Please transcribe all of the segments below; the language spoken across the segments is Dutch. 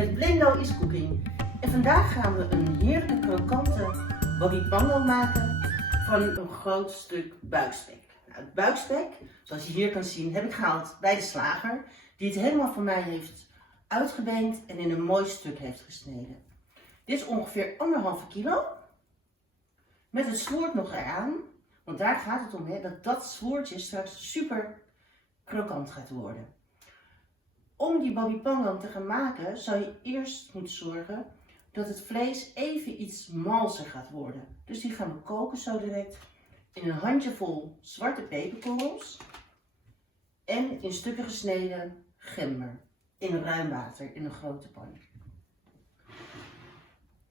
met Blindo is Cooking. En vandaag gaan we een heerlijke krokante Bobby Pango maken van een groot stuk buikspek. Nou, het buikspek, zoals je hier kan zien, heb ik gehaald bij de slager, die het helemaal voor mij heeft uitgebeend en in een mooi stuk heeft gesneden. Dit is ongeveer 1,5 kilo. Met het zwoerd nog eraan, want daar gaat het om, hè, dat zwoerdje straks super krokant gaat worden. Om die Bobby Pango te gaan maken, zou je eerst moeten zorgen dat het vlees even iets malser gaat worden. Dus die gaan we koken zo direct in een handjevol zwarte peperkorrels en in stukken gesneden gember in ruim water in een grote pan.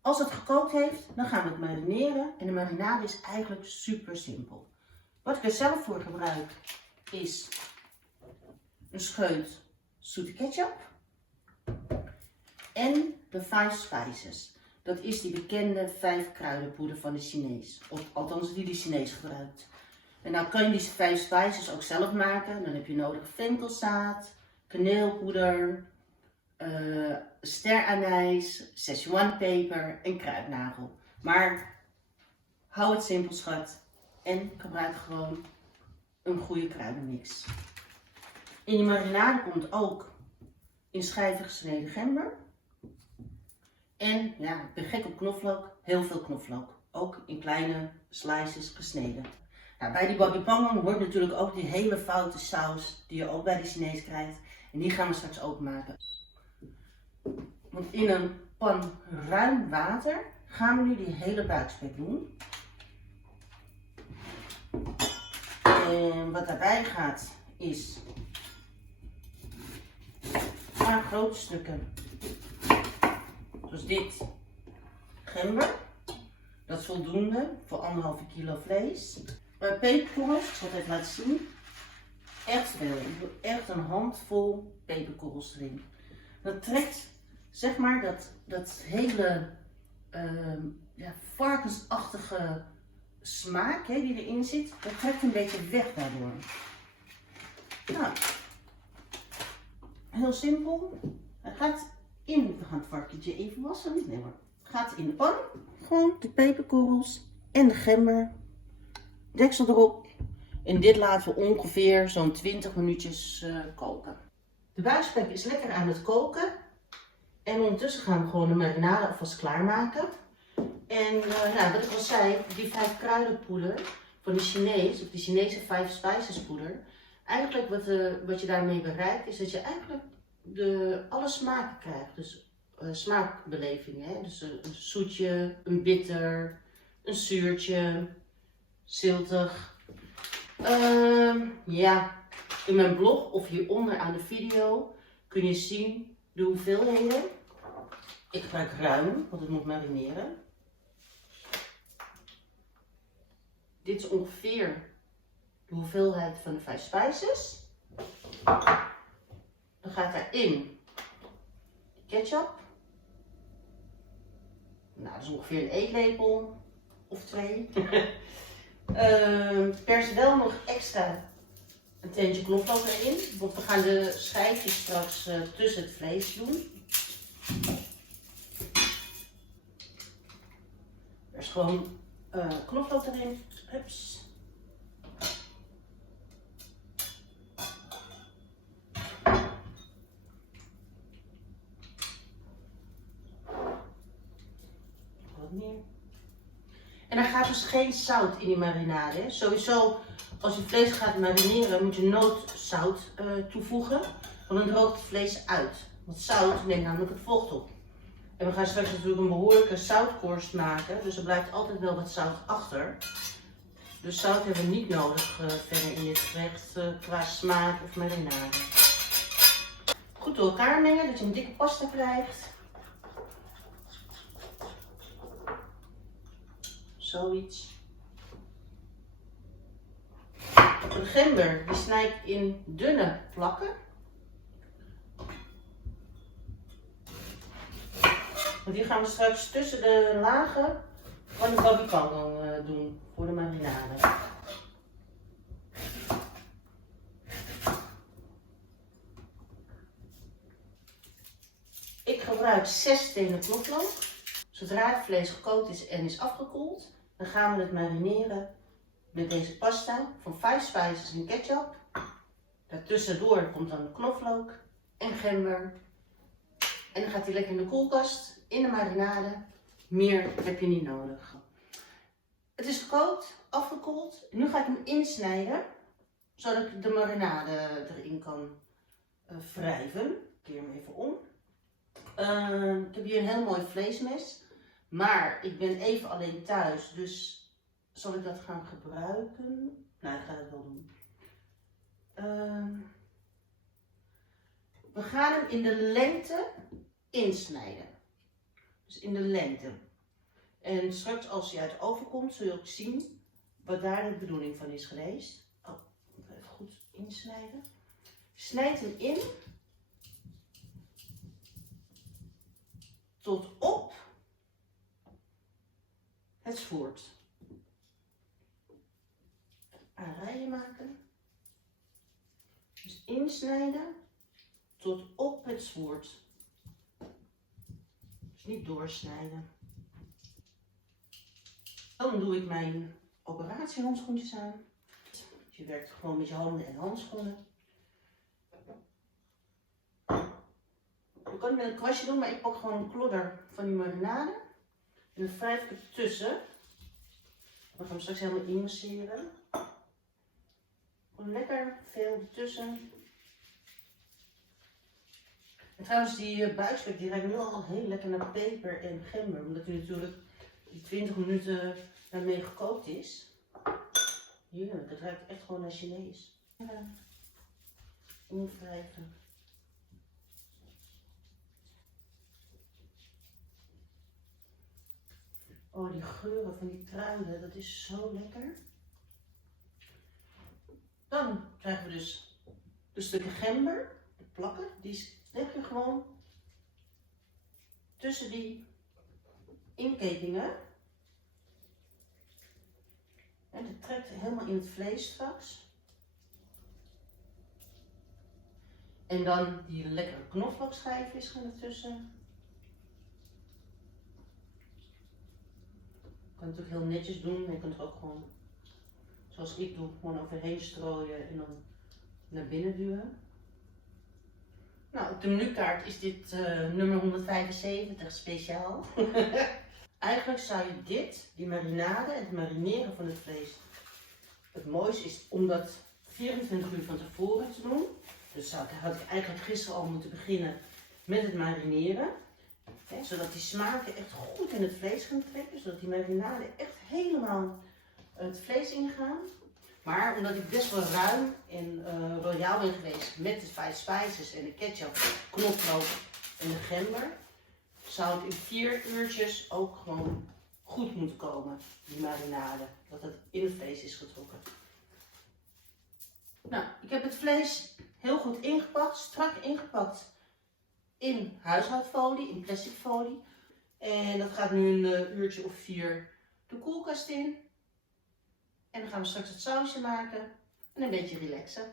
Als het gekookt heeft, dan gaan we het marineren en de marinade is eigenlijk super simpel. Wat ik er zelf voor gebruik is een scheut zoete ketchup en de 5 spices. Dat is die bekende 5 kruidenpoeder van de Chinees, of althans die de Chinees gebruikt. En nou kan je die 5 spices ook zelf maken. Dan heb je nodig venkelzaad, kaneelpoeder, steranijs, Szechuanpeper en kruidnagel. Maar hou het simpel, schat, en gebruik gewoon een goede kruidenmix. In die marinade komt ook in schijven gesneden gember. En ja, ik ben gek op knoflook, heel veel knoflook. Ook in kleine slices gesneden. Nou, bij die Bobby Pango hoort natuurlijk ook die hele foute saus die je ook bij de Chinees krijgt. En die gaan we straks ook maken. Want in een pan ruim water gaan we nu die hele buikspek doen. En wat daarbij gaat is een paar grote stukken. Zoals dit gember. Dat is voldoende voor 1,5 kilo vlees. Peperkorrels, ik zal het even laten zien. Echt veel. Ik doe echt een handvol peperkorrels erin. Dat trekt, zeg maar, dat hele varkensachtige smaak die erin zit, dat trekt een beetje weg daardoor. Nou, heel simpel. Het gaat in, we gaan het varkentje even wassen. Nee hoor. Het gaat in de pan. Gewoon de peperkorrels en de gember. Deksel erop. En dit laten we ongeveer zo'n 20 minuutjes koken. De buikspek is lekker aan het koken. En ondertussen gaan we gewoon de marinade alvast klaarmaken. En nou, wat ik al zei, die 5 kruidenpoeder van de Chinees, of de Chinese 5 spices poeder. Eigenlijk wat je daarmee bereikt is dat je eigenlijk alle smaken krijgt. Dus smaakbelevingen. Hè? Dus een zoetje, een bitter, een zuurtje, ziltig. Ja, in mijn blog of hieronder aan de video kun je zien de hoeveelheden. Ik gebruik ruim, want het moet marineren. Dit is ongeveer de hoeveelheid van de 5 spices. Dan gaat daarin ketchup. Nou, dat is ongeveer een eetlepel of 2. Pers wel nog extra een teentje knoflook erin, want we gaan de schijfjes straks tussen het vlees doen. Er is gewoon knoflook erin. Hups. Wat meer. En er gaat dus geen zout in die marinade. Hè. Sowieso, als je vlees gaat marineren, moet je nooit zout toevoegen. Want dan droogt het vlees uit. Want zout neemt namelijk het vocht op. En we gaan straks natuurlijk een behoorlijke zoutkorst maken. Dus er blijft altijd wel wat zout achter. Dus zout hebben we niet nodig verder in dit gerecht qua smaak of marinade. Goed door elkaar mengen, dat je een dikke pasta krijgt. Zoiets. De gember die snij ik in dunne plakken. Want die gaan we straks tussen de lagen van de Bobby Pango doen voor de marinade. Ik gebruik 6 stenen knoflook. Zodra het vlees gekookt is en is afgekoeld, dan gaan we het marineren met deze pasta van 5 spices en ketchup. Daartussendoor komt dan de knoflook en gember. En dan gaat hij lekker in de koelkast, in de marinade. Meer heb je niet nodig. Het is gekookt, afgekoeld. Nu ga ik hem insnijden, zodat ik de marinade erin kan wrijven. Ik keer hem even om. Ik heb hier een heel mooi vleesmes, maar ik ben even alleen thuis, dus zal ik dat gaan gebruiken? Nou, ik ga het wel doen. We gaan hem in de lengte insnijden. Dus in de lengte. En straks als hij uit de oven komt, zul je ook zien wat daar de bedoeling van is geweest. Oh, even goed insnijden. Snijd hem in tot op het zwoerd. Rijen maken. Dus insnijden tot op het zwoerd. Dus niet doorsnijden. Dan doe ik mijn operatiehandschoentjes aan. Je werkt gewoon met je handen en handschoenen. Je kan het met een kwastje doen, maar ik pak gewoon een klodder van die marinade. En dan wrijf ik het tussen. Dan gaan we straks helemaal inmasseren. Gewoon lekker veel ertussen. En trouwens, die buikspek die ruikt nu al heel lekker naar peper en gember. Omdat hij natuurlijk die 20 minuten daarmee gekookt is. Heerlijk, het ruikt echt gewoon naar Chinees. Invrijven. Oh, die geuren van die kruiden, dat is zo lekker. Dan krijgen we dus de stukken gember, de plakken, die leg je gewoon tussen die inkepingen. En dat trekt helemaal in het vlees straks. En dan die lekkere knoflookschijfjes gaan ertussen. Je kan het natuurlijk heel netjes doen, maar je kunt het ook gewoon, zoals ik doe, gewoon overheen strooien en dan naar binnen duwen. Nou, op de menukaart is dit nummer 175 speciaal. Eigenlijk zou je die marinade, het marineren van het vlees, het mooiste is om dat 24 uur van tevoren te doen. Dus had ik eigenlijk gisteren al moeten beginnen met het marineren. Hè, zodat die smaken echt goed in het vlees gaan trekken. Zodat die marinade echt helemaal het vlees ingaan. Maar omdat ik best wel ruim en royaal ben geweest met de 5 spices en de ketchup, knoflook en de gember, zou het in 4 uurtjes ook gewoon goed moeten komen, die marinade. Dat het in het vlees is getrokken. Nou, ik heb het vlees heel goed ingepakt, strak ingepakt in huishoudfolie, in plastic folie. En dat gaat nu een uurtje of 4 de koelkast in. En dan gaan we straks het sausje maken en een beetje relaxen.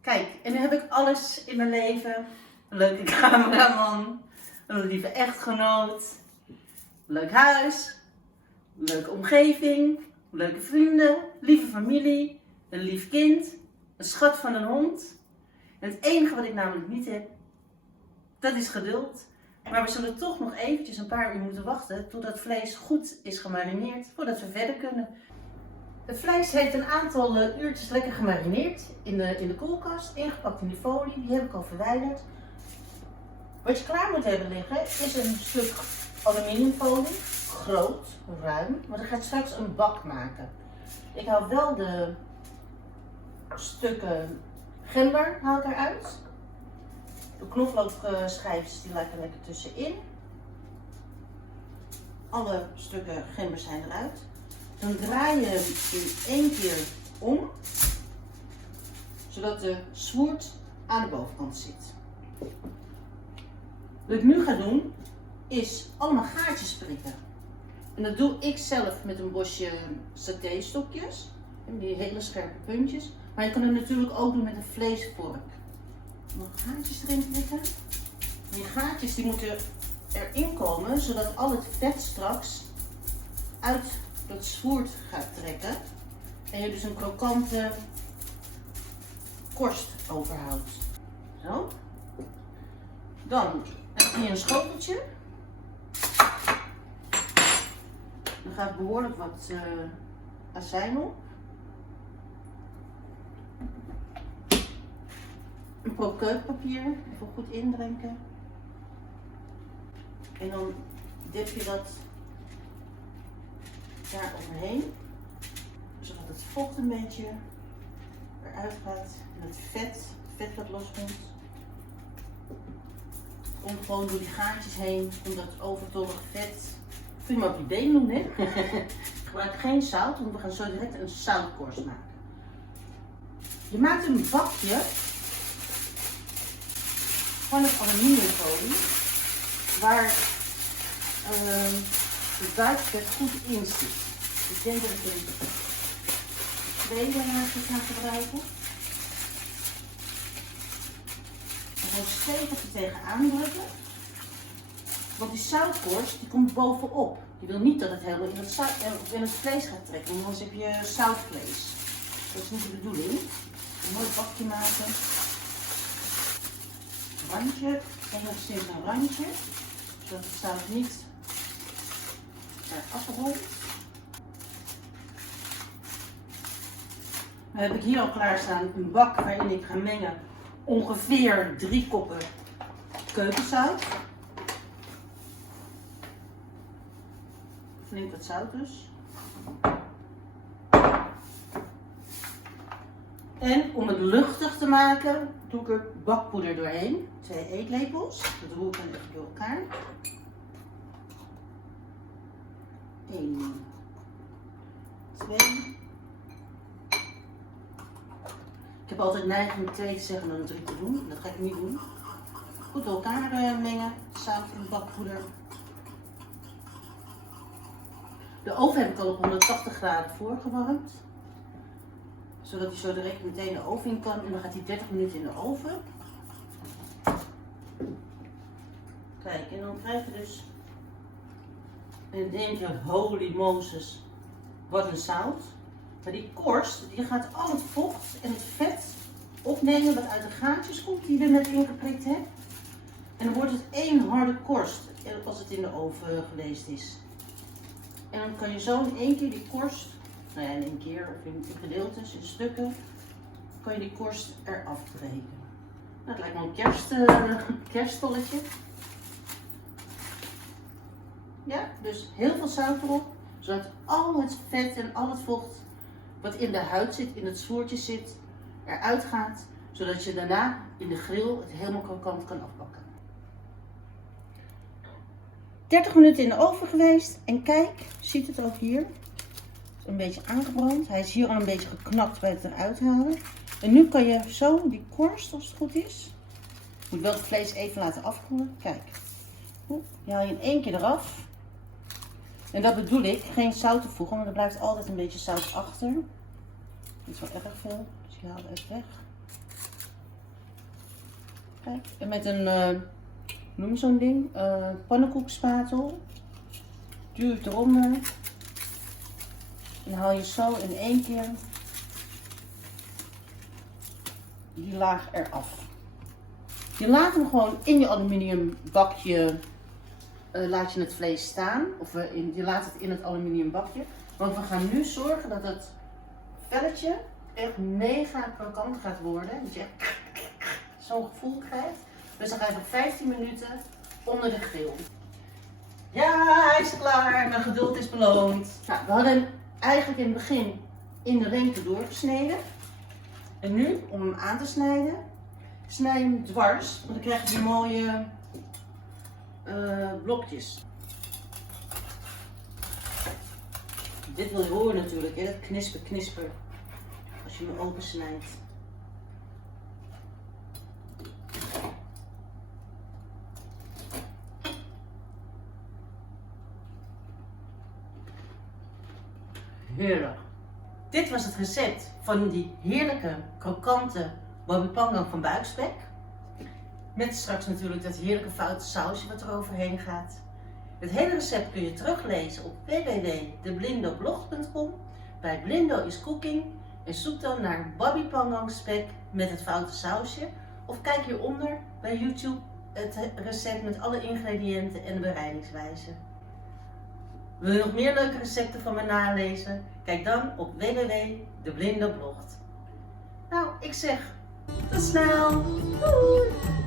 Kijk, en nu heb ik alles in mijn leven. Een leuke cameraman, een lieve echtgenoot, een leuk huis, een leuke omgeving, leuke vrienden, lieve familie, een lief kind, een schat van een hond. En het enige wat ik namelijk niet heb, dat is geduld. Maar we zullen toch nog eventjes een paar uur moeten wachten totdat het vlees goed is gemarineerd, voordat we verder kunnen. Het vlees heeft een aantal uurtjes lekker gemarineerd in de koelkast, ingepakt in die folie, die heb ik al verwijderd. Wat je klaar moet hebben liggen is een stuk aluminiumfolie, groot, ruim, want ik ga straks een bak maken. Ik haal wel de stukken gember haal ik eruit. De knoflookschijfjes die laat ik er lekker tussenin. Alle stukken gember zijn eruit. Dan draai je hem in 1 keer om, zodat de zwoerd aan de bovenkant zit. Wat ik nu ga doen, is allemaal gaatjes prikken. En dat doe ik zelf met een bosje satéstokjes, die hele scherpe puntjes. Maar je kan het natuurlijk ook doen met een vleesvork. Nog gaatjes erin prikken. Die gaatjes die moeten erin komen, zodat al het vet straks uit dat zwoerd gaat trekken. En je dus een krokante korst overhoudt. Zo. Dan heb je hier een schoteltje. Dan gaat behoorlijk wat azijn op. Een prop keukenpapier, even goed indrenken. En dan dip je dat daar overheen, zodat het vocht een beetje eruit gaat en het vet wat loskomt. Komt gewoon door die gaatjes heen, komt dat overtollige vet. Kun je maar op je been doen, hè? Gebruik geen zout, want we gaan zo direct een zoutkorst maken. Je maakt een bakje van het aluminiumfolie waar de buikvet goed in zit. Ik denk dat ik een tweede laagje ga gebruiken. Gewoon stevig er tegenaan drukken. Want die zoutkorst die komt bovenop. Je wil niet dat het helemaal in het vlees gaat trekken, want anders heb je zoutvlees. Dat is niet de bedoeling. Een mooi bakje maken. Randje, enigszins een randje, zodat het zout niet eraf rolt. Dan heb ik hier al klaarstaan een bak waarin ik ga mengen ongeveer 3 koppen keukenzout. Flink wat zout dus. En om het luchtig te maken doe ik er bakpoeder doorheen. 2 eetlepels. Dat roer ik dan even door elkaar. 1, 2. Ik heb altijd neiging om 2 te zeggen dan 3 te doen. Dat ga ik niet doen. Goed door elkaar mengen. Zout en bakpoeder. De oven heb ik al op 180 graden voorgewarmd. Zodat hij zo direct meteen de oven in kan. En dan gaat hij 30 minuten in de oven. Kijk, en dan krijg je dus. En dan denk je, holy Moses, wat een zout. Maar die korst, die gaat al het vocht en het vet opnemen wat uit de gaatjes komt die je er net ingeprikt hebt. En dan wordt het één harde korst als het in de oven geweest is. En dan kan je zo in één keer die korst, nou ja, in één keer of in gedeeltes, in stukken, kan je die korst eraf breken. Nou, het lijkt me een kerststolletje. Ja, dus heel veel zout erop, zodat al het vet en al het vocht wat in de huid zit, in het zwoertje zit, eruit gaat. Zodat je daarna in de grill het helemaal krokant kan afpakken. 30 minuten in de oven geweest en kijk, ziet het ook hier. Een beetje aangebrand. Hij is hier al een beetje geknapt bij het eruit halen. En nu kan je zo die korst, als het goed is. Je moet wel het vlees even laten afkoelen. Kijk. Die haal je in één keer eraf. En dat bedoel ik, geen zout toevoegen, want er blijft altijd een beetje zout achter. Dit is wel erg veel, dus je haalt het weg. Kijk, en met een, noem zo'n ding, pannenkoekspatel. Duw het eronder. En haal je zo in één keer die laag eraf. Je laat hem gewoon in je aluminium bakje, laat je het vlees staan. Of je laat het in het aluminium bakje. Want we gaan nu zorgen dat het velletje echt mega krokant gaat worden. Dat je echt zo'n gevoel krijgt. Dus dan ga je voor 15 minuten onder de grill. Ja, hij is klaar. Mijn geduld is beloond. Nou, we hadden hem eigenlijk in het begin in de lengte doorgesneden. En nu, om hem aan te snijden, snij je hem dwars. Want dan krijg je die mooie blokjes. Dit wil je horen natuurlijk, hè? Dat knisper, knisper. Als je hem open snijdt. Heerlijk. Dit was het recept van die heerlijke, krokante babi pangang van buikspek. Met straks natuurlijk dat heerlijke foute sausje wat er overheen gaat. Het hele recept kun je teruglezen op www.deblindoblogs.com bij Blindo is Cooking en zoek dan naar Bobby Pangang spek met het foute sausje of kijk hieronder bij YouTube het recept met alle ingrediënten en de bereidingswijze. Wil je nog meer leuke recepten van me nalezen? Kijk dan op www.deblindoblogs. Nou, ik zeg tot snel! Doei!